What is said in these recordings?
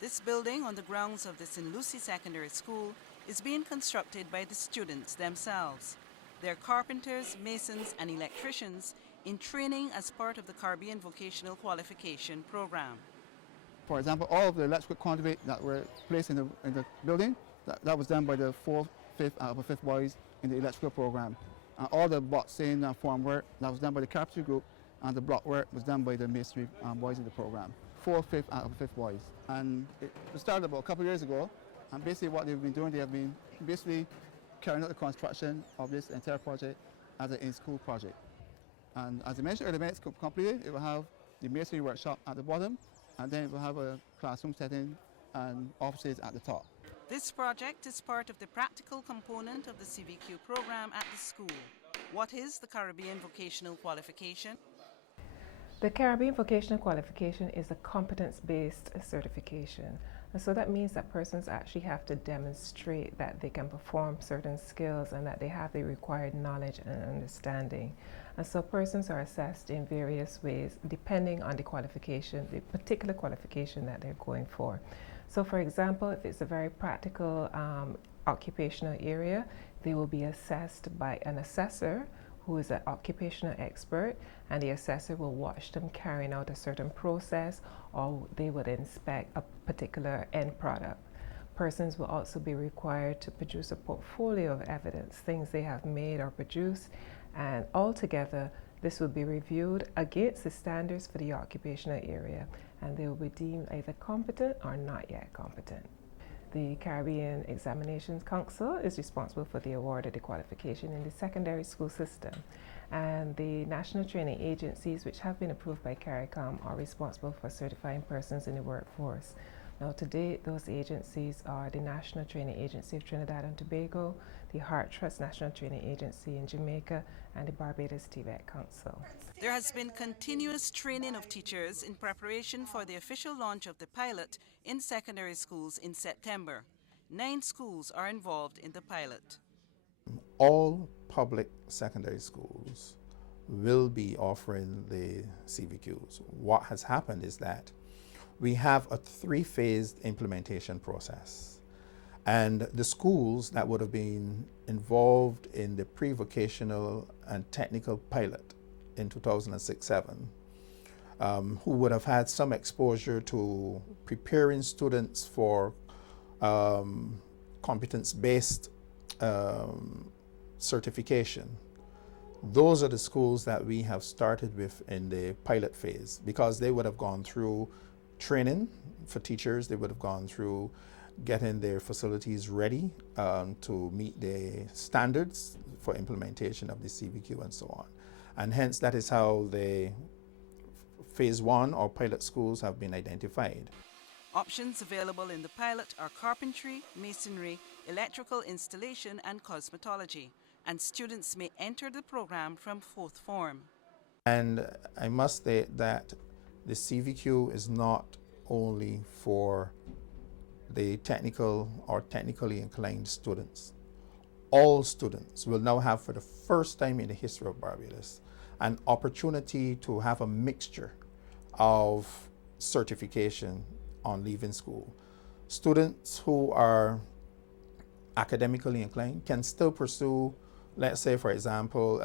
This building on the grounds of the St. Lucie Secondary School is being constructed by the students themselves. They're carpenters, masons, and electricians in training as part of the Caribbean Vocational Qualification program. For example, all of the electrical conduit that were placed in the building, that was done by the 4th, 5th, and upper 5th boys in the electrical program. And all the boxing and form work that was done by the carpentry group, and the block work was done by the masonry boys in the program. 4th, 5th, and upper 5th boys. And it started about a couple of years ago, and basically what they've been doing, they have been basically carrying out the construction of this entire project as an in-school project. And as I mentioned earlier, when it's completed, it will have the masonry workshop at the bottom, and then it will have a classroom setting and offices at the top. This project is part of the practical component of the CVQ program at the school. What is the Caribbean Vocational Qualification? The Caribbean Vocational Qualification is a competence-based certification. And so that means that persons actually have to demonstrate that they can perform certain skills and that they have the required knowledge and understanding. And so persons are assessed in various ways depending on the qualification, the particular qualification that they're going for. So for example, if it's a very practical occupational area, they will be assessed by an assessor who is an occupational expert, and the assessor will watch them carrying out a certain process, or they would inspect a particular end product. Persons will also be required to produce a portfolio of evidence, things they have made or produced, and altogether this will be reviewed against the standards for the occupational area, and they will be deemed either competent or not yet competent. The Caribbean Examinations Council is responsible for the award of the qualification in the secondary school system, and the national training agencies, which have been approved by CARICOM, are responsible for certifying persons in the workforce. Now to date, those agencies are the National Training Agency of Trinidad and Tobago, the Heart Trust National Training Agency in Jamaica, and the Barbados TVET Council. There has been continuous training of teachers in preparation for the official launch of the pilot in secondary schools in September. 9 schools are involved in the pilot. All public secondary schools will be offering the CVQs. What has happened is that we have a 3-phased implementation process. And the schools that would have been involved in the pre-vocational and technical pilot in 2006-07, who would have had some exposure to preparing students for competence-based certification, those are the schools that we have started with in the pilot phase, because they would have gone through training for teachers, they would have gone through getting their facilities ready to meet the standards for implementation of the CVQ and so on. And hence that is how the phase 1 or pilot schools have been identified. Options available in the pilot are carpentry, masonry, electrical installation, and cosmetology, and students may enter the program from 4th form. And I must state that the CVQ is not only for the technical or technically inclined students. All students will now have, for the first time in the history of Barbados, an opportunity to have a mixture of certification on leaving school. Students who are academically inclined can still pursue, let's say for example,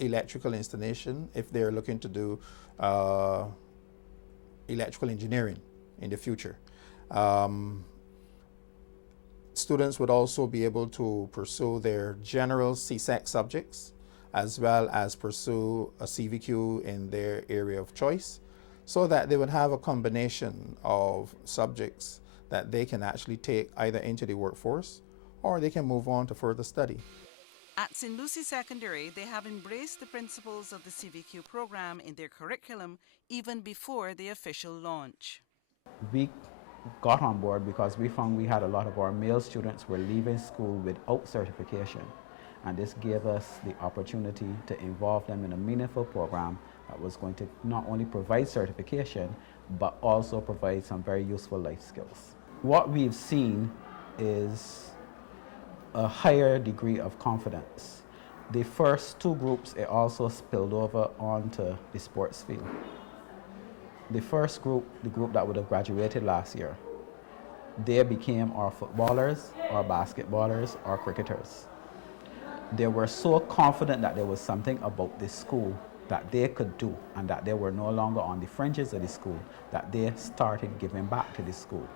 electrical installation if they're looking to do electrical engineering in the future. Students would also be able to pursue their general CSEC subjects, as well as pursue a CVQ in their area of choice, so that they would have a combination of subjects that they can actually take either into the workforce or they can move on to further study. At St. Lucie Secondary, they have embraced the principles of the CVQ program in their curriculum even before the official launch. We got on board because we found we had a lot of our male students were leaving school without certification, and this gave us the opportunity to involve them in a meaningful program that was going to not only provide certification but also provide some very useful life skills. What we've seen is a higher degree of confidence. The first two groups, it also spilled over onto the sports field. The first group, the group that would have graduated last year, they became our footballers, our basketballers, our cricketers. They were so confident that there was something about this school that they could do and that they were no longer on the fringes of the school, that they started giving back to the school.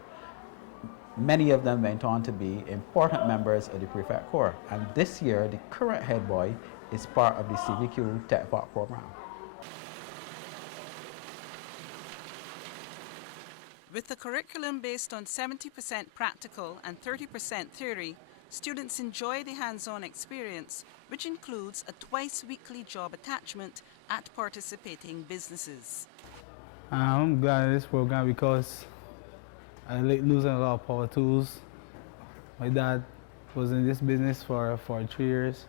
Many of them went on to be important members of the Prefect Corps, and this year the current head boy is part of the CVQ Tech Park program. With the curriculum based on 70% practical and 30% theory, students enjoy the hands-on experience, which includes a twice-weekly job attachment at participating businesses. I'm glad in this program because I like losing a lot of power tools. My dad was in this business for 3 years,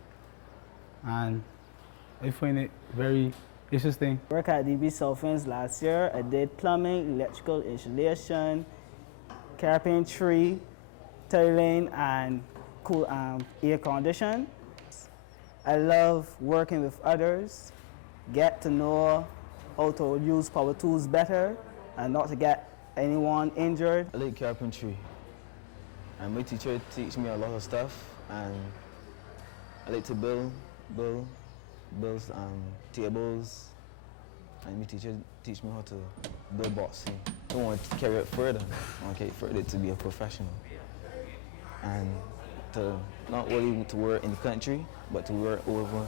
and I find it very interesting. I worked at DB Southends last year. I did plumbing, electrical installation, carpentry, tiling, and cool air condition. I love working with others, get to know how to use power tools better and not to get anyone injured. I like carpentry, and my teacher teach me a lot of stuff, and I like to build tables, and my teacher teach me how to build boxing. I want to carry it further. I want to carry it further to be a professional, and to not only to work in the country, but to work over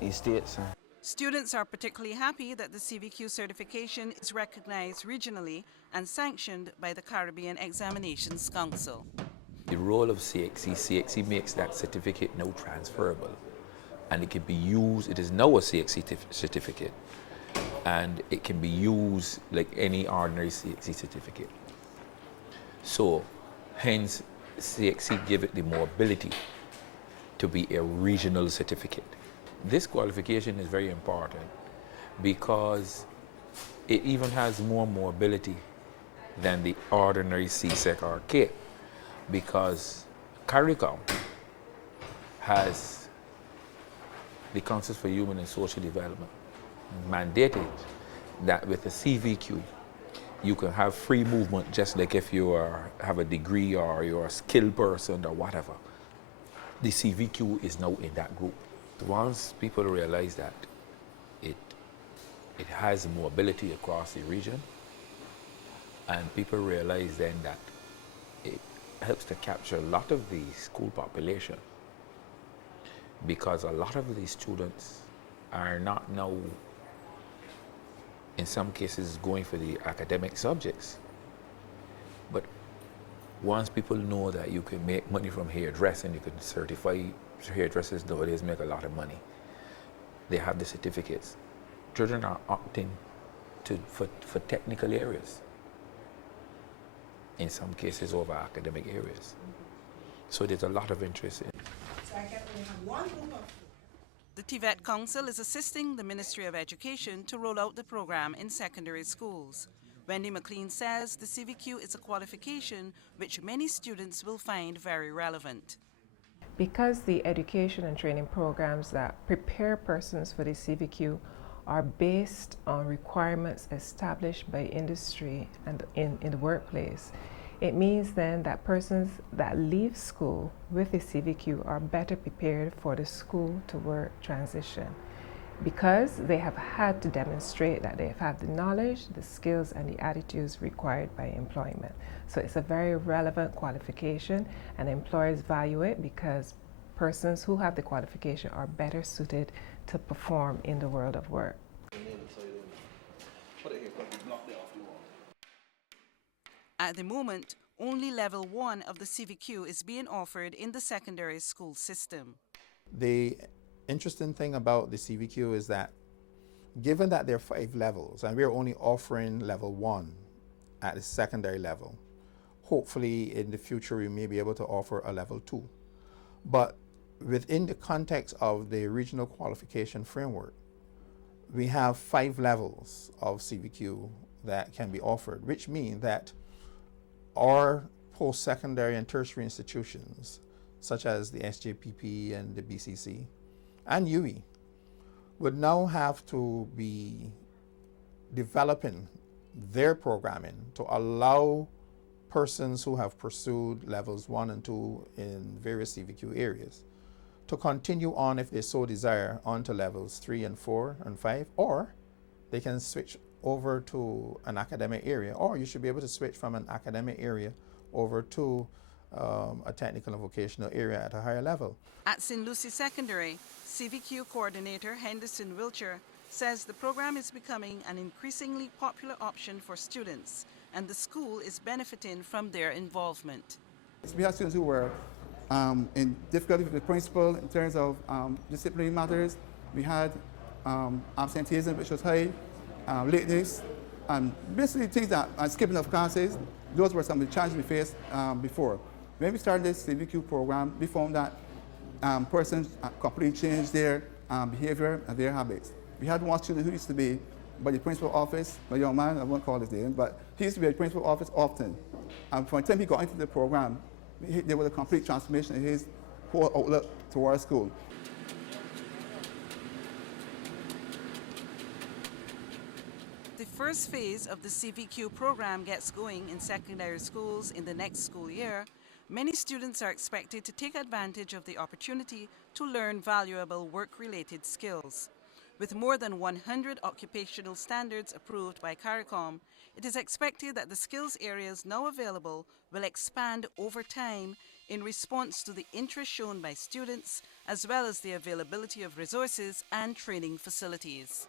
in the States. Students are particularly happy that the CVQ certification is recognized regionally and sanctioned by the Caribbean Examinations Council. The role of CXC makes that certificate now transferable, and it can be used. It is now a CXC certificate, and it can be used like any ordinary CXC certificate. So, hence, CXC give it the mobility to be a regional certificate. This qualification is very important because it even has more mobility than the ordinary CSEC or CAPE, because CARICOM has the Council for Human and Social Development mandated that with a CVQ you can have free movement, just like if you have a degree or you're a skilled person or whatever. The CVQ is now in that group. Once people realize that it has mobility across the region, and people realize then that it helps to capture a lot of the school population, because a lot of these students are not now, in some cases, going for the academic subjects. But once people know that you can make money from hairdressing, you can certify hairdressers nowadays make a lot of money. They have the certificates. Children are opting for technical areas, in some cases over academic areas. So there's a lot of interest in it. The TVET Council is assisting the Ministry of Education to roll out the program in secondary schools. Wendy McLean says the CVQ is a qualification which many students will find very relevant. Because the education and training programs that prepare persons for the CVQ are based on requirements established by industry and in the workplace, it means then that persons that leave school with the CVQ are better prepared for the school to work transition, because they have had to demonstrate that they have the knowledge, the skills, and the attitudes required by employment. So it's a very relevant qualification, and employers value it because persons who have the qualification are better suited to perform in the world of work. At the moment, only level 1 of the CVQ is being offered in the secondary school system. The interesting thing about the CVQ is that, given that there are 5 levels and we're only offering level 1 at the secondary level, hopefully in the future we may be able to offer a level 2. But within the context of the regional qualification framework, we have 5 levels of CVQ that can be offered, which means that our post-secondary and tertiary institutions, such as the SJPP and the BCC, and UE, would now have to be developing their programming to allow persons who have pursued levels 1 and 2 in various CVQ areas to continue on, if they so desire, on to levels 3 and 4 and 5, or they can switch over to an academic area, or you should be able to switch from an academic area over to a technical and vocational area at a higher level. At St. Lucie Secondary, CVQ coordinator Henderson Wilcher says the program is becoming an increasingly popular option for students, and the school is benefiting from their involvement. We had students who were in difficulty with the principal in terms of disciplinary matters. We had absenteeism, which was high, lateness, basically things that, skipping of classes. Those were some of the challenges we faced before. When we started this CVQ program, we found that persons completely changed their behavior and their habits. We had one student who used to be by the principal office, a young man, I won't call his name, but he used to be at the principal office often. And from the time he got into the program, there was a complete transformation in his whole outlook towards school. The first phase of the CVQ program gets going in secondary schools in the next school year. Many students are expected to take advantage of the opportunity to learn valuable work-related skills. With more than 100 occupational standards approved by CARICOM, it is expected that the skills areas now available will expand over time in response to the interest shown by students, as well as the availability of resources and training facilities.